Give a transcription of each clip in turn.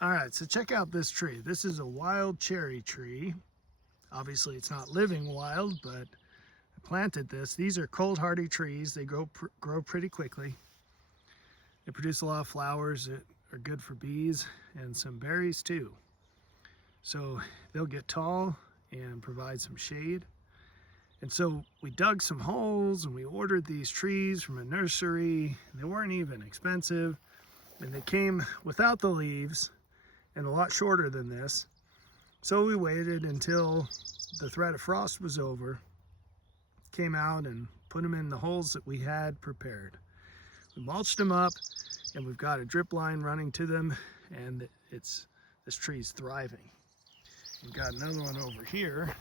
All right, so check out this tree. This is a wild cherry tree. Obviously it's not living wild, but I planted this. These are cold hardy trees. They grow pretty quickly. They produce a lot of flowers that are good for bees and some berries too. So they'll get tall and provide some shade. And so we dug some holes and we ordered these trees from a nursery. They weren't even expensive, and they came without the leaves and a lot shorter than this. So we waited until the threat of frost was over, came out and put them in the holes that we had prepared. We mulched them up, and we've got a drip line running to them, and this tree's thriving. We've got another one over here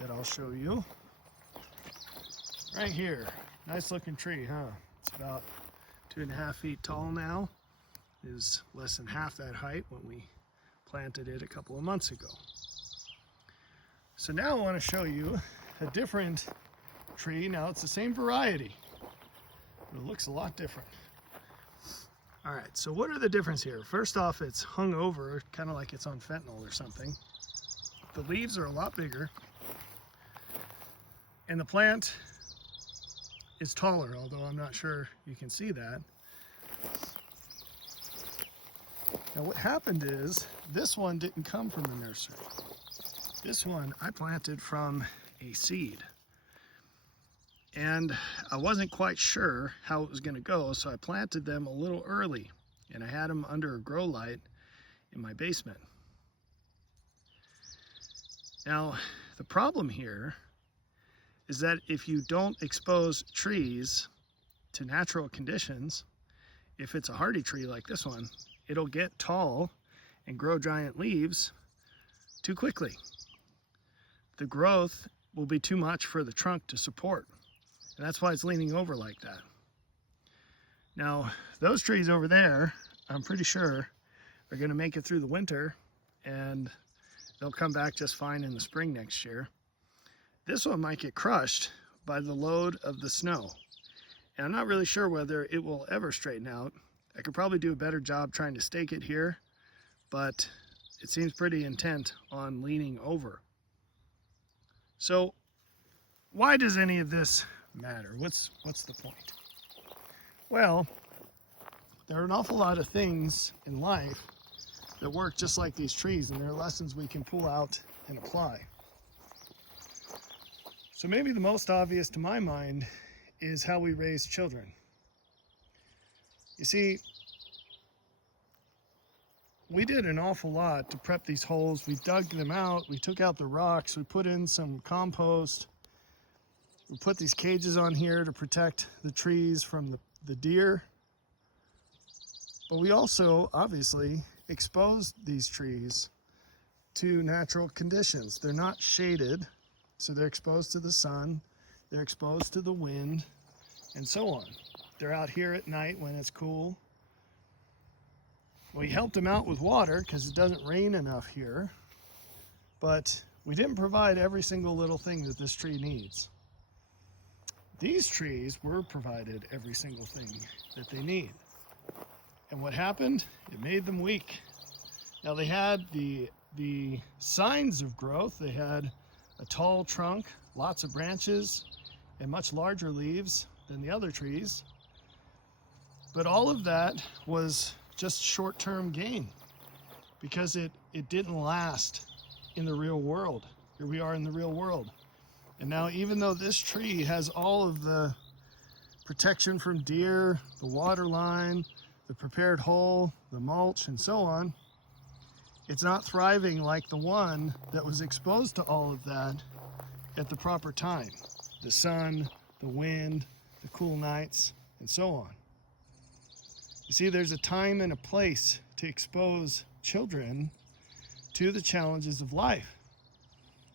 that I'll show you. Right here. Nice looking tree, huh? It's about 2.5 feet tall now. It is less than half that height when we planted it a couple of months ago. So now I want to show you a different tree. Now it's the same variety, but it looks a lot different. All right, so what are the differences here? First off, it's hung over, kind of like it's on fentanyl or something. The leaves are a lot bigger, and the plant is taller, although I'm not sure you can see that. Now what happened is, this one didn't come from the nursery. This one I planted from a seed. And I wasn't quite sure how it was going to go, so I planted them a little early, and I had them under a grow light in my basement. Now, the problem here is that if you don't expose trees to natural conditions, if it's a hardy tree like this one, it'll get tall and grow giant leaves too quickly. The growth will be too much for the trunk to support. And that's why it's leaning over like that. Now, those trees over there, I'm pretty sure, are going to make it through the winter, and they'll come back just fine in the spring next year. This one might get crushed by the load of the snow. And I'm not really sure whether it will ever straighten out. I could probably do a better job trying to stake it here, but it seems pretty intent on leaning over. So why does any of this matter? What's the point? Well, there are an awful lot of things in life that work just like these trees, and there are lessons we can pull out and apply. So maybe the most obvious to my mind is how we raise children. You see, we did an awful lot to prep these holes. We dug them out, we took out the rocks, we put in some compost. We put these cages on here to protect the trees from the deer. But we also, obviously, exposed these trees to natural conditions. They're not shaded, so they're exposed to the sun, they're exposed to the wind, and so on. They're out here at night when it's cool. We helped them out with water because it doesn't rain enough here, but we didn't provide every single little thing that this tree needs. These trees were provided every single thing that they need. And what happened? It made them weak. Now they had the signs of growth. They had a tall trunk, lots of branches, and much larger leaves than the other trees. But all of that was just short-term gain because it didn't last in the real world. Here we are in the real world. And now, even though this tree has all of the protection from deer, the water line, the prepared hole, the mulch, and so on, it's not thriving like the one that was exposed to all of that at the proper time. The sun, the wind, the cool nights, and so on. You see, there's a time and a place to expose children to the challenges of life.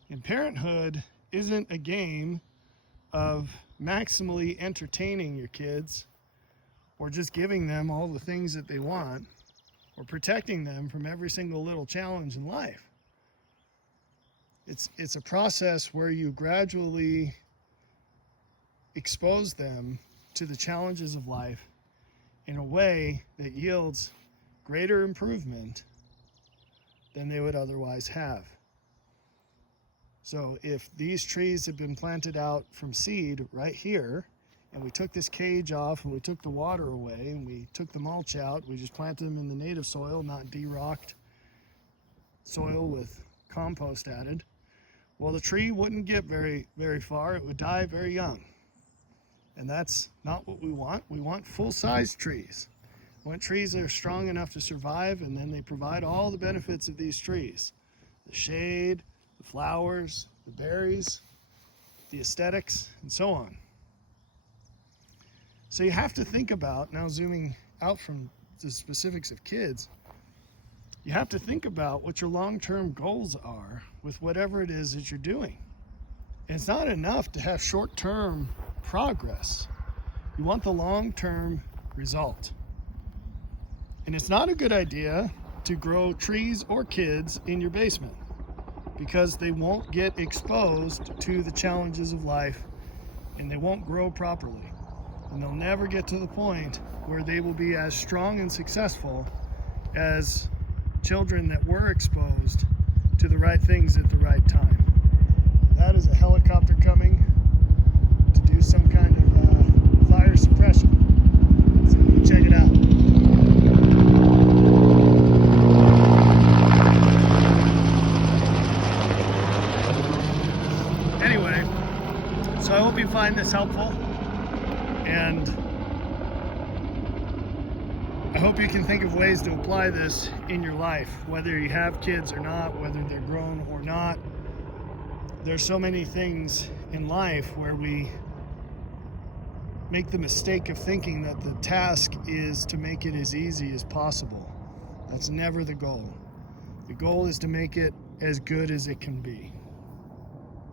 And parenthood isn't a game of maximally entertaining your kids or just giving them all the things that they want or protecting them from every single little challenge in life. It's a process where you gradually expose them to the challenges of life in a way that yields greater improvement than they would otherwise have. So if these trees had been planted out from seed right here, and we took this cage off and we took the water away and we took the mulch out, we just planted them in the native soil, not de-rocked soil with compost added, well, the tree wouldn't get very far. It would die very young. And that's not what we want. We want full-size trees. We want trees that are strong enough to survive, and then they provide all the benefits of these trees. The shade, the flowers, the berries, the aesthetics, and so on. So you have to think about, now zooming out from the specifics of kids, you have to think about what your long-term goals are with whatever it is that you're doing. And it's not enough to have short-term progress. You want the long-term result. And it's not a good idea to grow trees or kids in your basement because they won't get exposed to the challenges of life and they won't grow properly. And they'll never get to the point where they will be as strong and successful as children that were exposed to the right things at the right time. That is a helicopter coming to do some kind of fire suppression. So we'll check it out. Anyway, so I hope you find this helpful, and I hope you can think of ways to apply this in your life, whether you have kids or not, whether they're grown or not. There's so many things in life where we make the mistake of thinking that the task is to make it as easy as possible. That's never the goal. The goal is to make it as good as it can be.